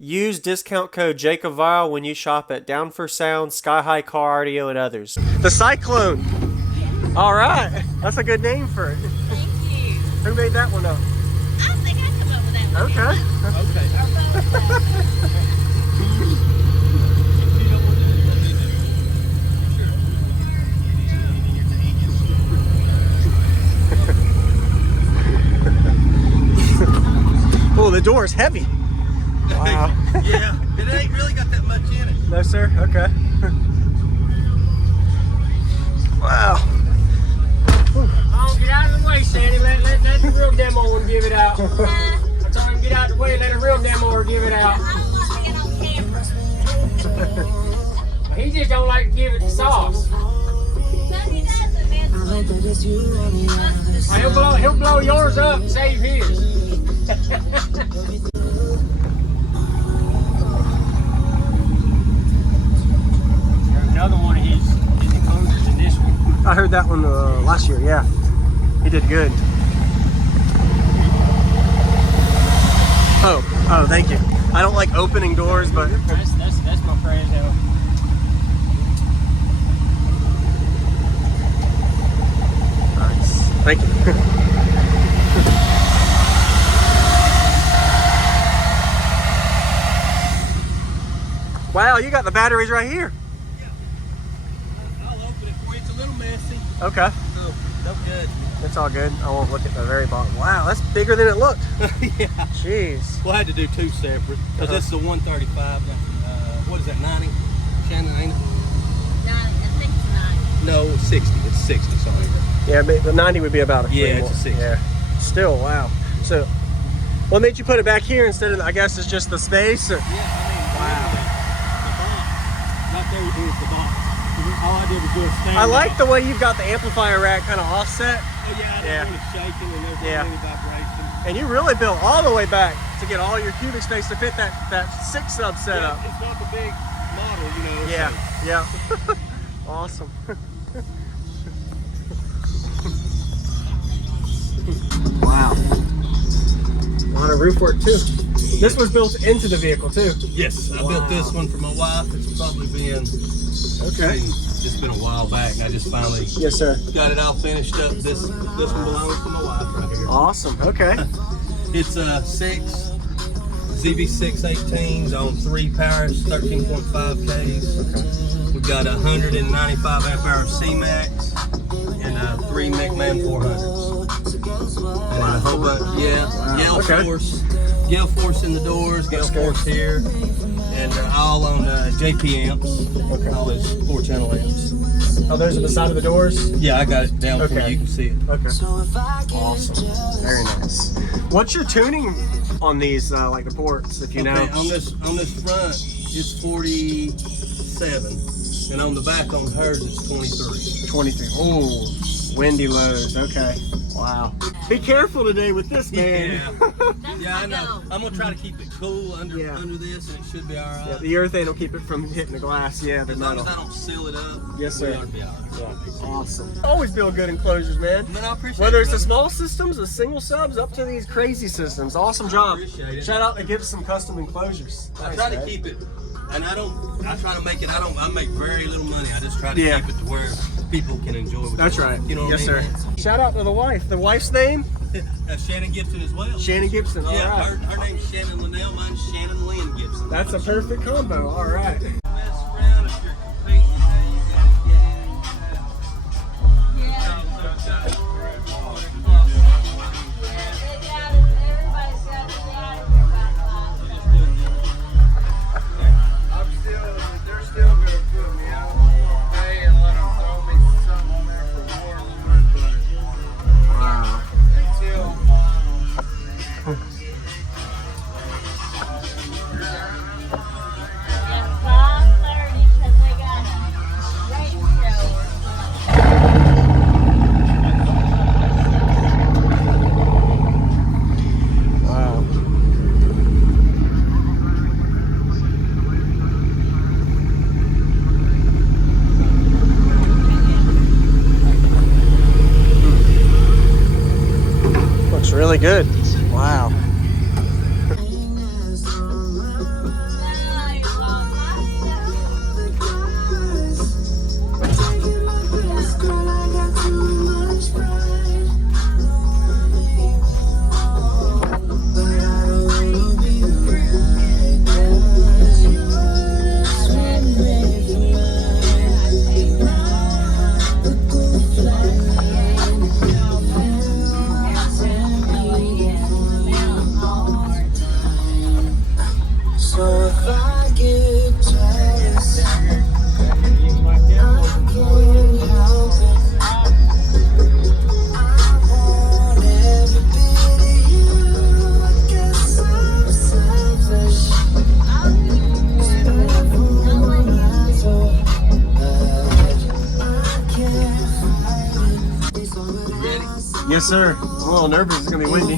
Use discount code JacobViral when you shop at Down for Sound, SkyHigh Car Audio, and others. The Cyclone. All right, that's a good name for it. Thank you. Who made that one up? I think I come up with that one. Okay. Oh, the door is heavy. Wow. Yeah, it ain't really got that much in it. No, sir? Okay. Wow. Oh, get out of the way, Shannon. Let the real demo one give it out. I told him get out of the way and let a real demo give it out. I want to get on camera. He just don't like to give it the sauce. No, he doesn't, man. He'll blow yours up and save his. There's another one of his enclosures in this one. I heard that one last year, yeah. He did good. Oh, thank you. I don't like opening doors, but... That's my friend, though. Nice. Thank you. Wow, you got the batteries right here. I'll open it for you. It's a little messy. Okay. So, no good. It's all good. I won't look at the very bottom. Wow, that's bigger than it looked. Yeah. Jeez. We'll have to do two separate. Because this is a 135. What is that, 90? Shannon, ain't it? No, I think it's 9. No, 60. It's 60, sorry. Yeah, the 90 would be about a Yeah, three it's a more. 60. Yeah. Still, wow. So, what made you put it back here instead of, I guess it's just the space? Or? Yeah, I mean, wow. The box. Right there is the box. All I did was do a stand. I like the way you've got the amplifier rack kind of offset. Oh, yeah, I don't want it shaking and there's Yeah. not any vibration. And you really built all the way back to get all your cubic space to fit that 6 sub setup. Yeah, it's not the big model, you know. Yeah, so. yeah. Awesome. Wow. A lot of roof work too. This was built into the vehicle too. Yes, I built this one for my wife. It's probably been, it's been a while back. I just finally Yes, sir. got it all finished up. This one belongs to my wife right here. Awesome. Okay. It's a 6 ZB618s on 3 powers, 13.5 Ks. We've got 195 amp hour C-Max and 3 McMahon 400s. And a whole bunch, Gale Force. Gale Force in the doors, Gale Force here, and all on JP amps, all those 4-channel amps. Oh, those are the side of the doors? Yeah, I got it down for you can see it. Okay. Awesome. Very nice. What's your tuning on these, like the ports, if you know? On this front, it's 47, and on the back on hers, it's 23. 23. Oh, windy lows. Okay. Wow. Be careful today with this, man. Yeah, I know. I'm gonna try to keep it cool under this, and it should be all right. Yeah, the urethane will keep it from hitting the glass. Yeah, the As long metal. as I don't seal it up. Yes, sir. We ought to be all right. Yeah. Awesome. Always build good enclosures, man. But I appreciate Whether it, it's the brother. small systems, the single subs, up to these crazy systems. Awesome job. appreciate it. Shout out to Gibson Custom Enclosures. I Nice, try to man. keep it, and I try to make it. I make very little money. I just try to Yeah. keep it to where people can enjoy what That's they right. like. You know what Yes, I mean? sir. Shout out to the wife. The wife's name? Shannon Gibson as well. Shannon Gibson. All Yeah, right. her name's Shannon Linnell. Mine's Shannon Lynn Gibson. That's a perfect combo. All right. Mess around if you're competing. They're still gonna put me out. I'm gonna pay and let them throw me something on there for more aluminum, but Wow. until At 5:30 because they got a radio. Wow. Looks really good. Wow. sir. I'm a little nervous. It's gonna be windy.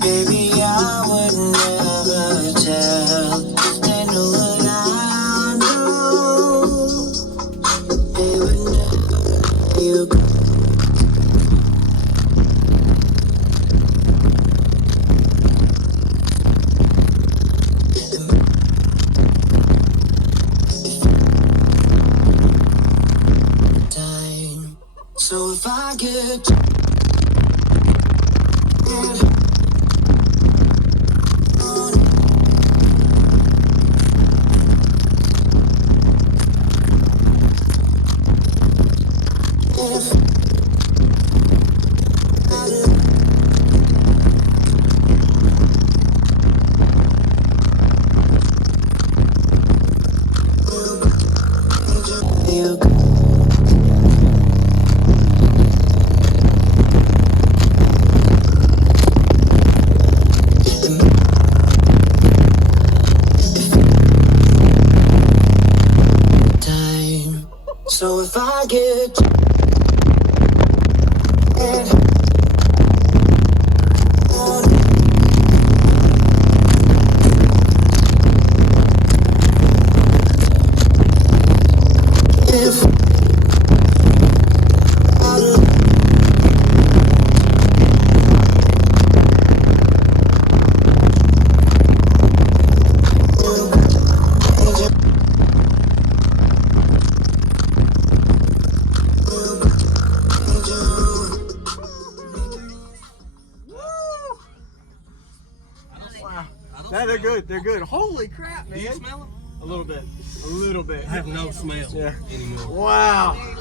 Baby, I would never tell. They know what I know. They would never you go. Time. So if I get time. So if I get Yeah, they're good. They're good. Holy crap, man. Do you smell them? A little bit. A little bit. I have no smell anymore. Wow.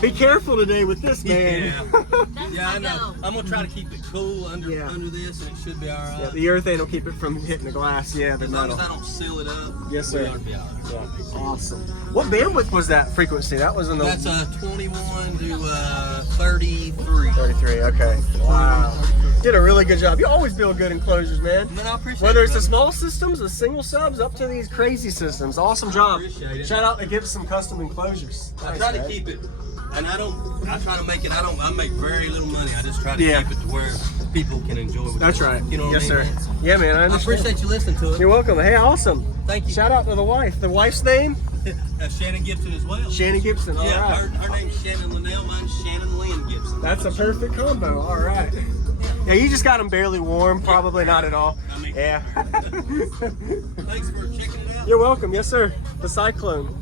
Be careful today with this, man. Yeah, I know. I'm gonna try to keep it cool under this, and it should be all right. Yeah, the urethane will keep it from hitting the glass. Yeah, the As long metal. as I don't seal it up. Yes, sir. We ought to be all right. Yeah. Awesome. What bandwidth was that frequency? That was in the That's 21 to 33. 33. Okay. Wow. Did a really good job. You always build good enclosures, man. Man, I appreciate Whether it, it's the brother. small systems, the single subs, up to these crazy systems. Awesome job. appreciate it. Shout out to Gibson Custom Enclosures. I Nice, try to man. keep it, and I try to make it, I make very little money. I just try to Yeah. keep it to where people can enjoy what That's they right. like. You know what Yes, I mean? sir. Yeah, man. I I understand. appreciate you listening to it. You're welcome. Hey, awesome. Thank you. Shout out to the wife. The wife's name? Shannon Gibson as well. Shannon Gibson. All Yeah, right. her name's Shannon Linnell, mine's Shannon Lynn Gibson. That's a perfect combo. All right. Yeah, you just got them barely warm. Probably not at all. I mean, Yeah. Thanks for checking it out. You're welcome. Yes, sir. The Cyclone.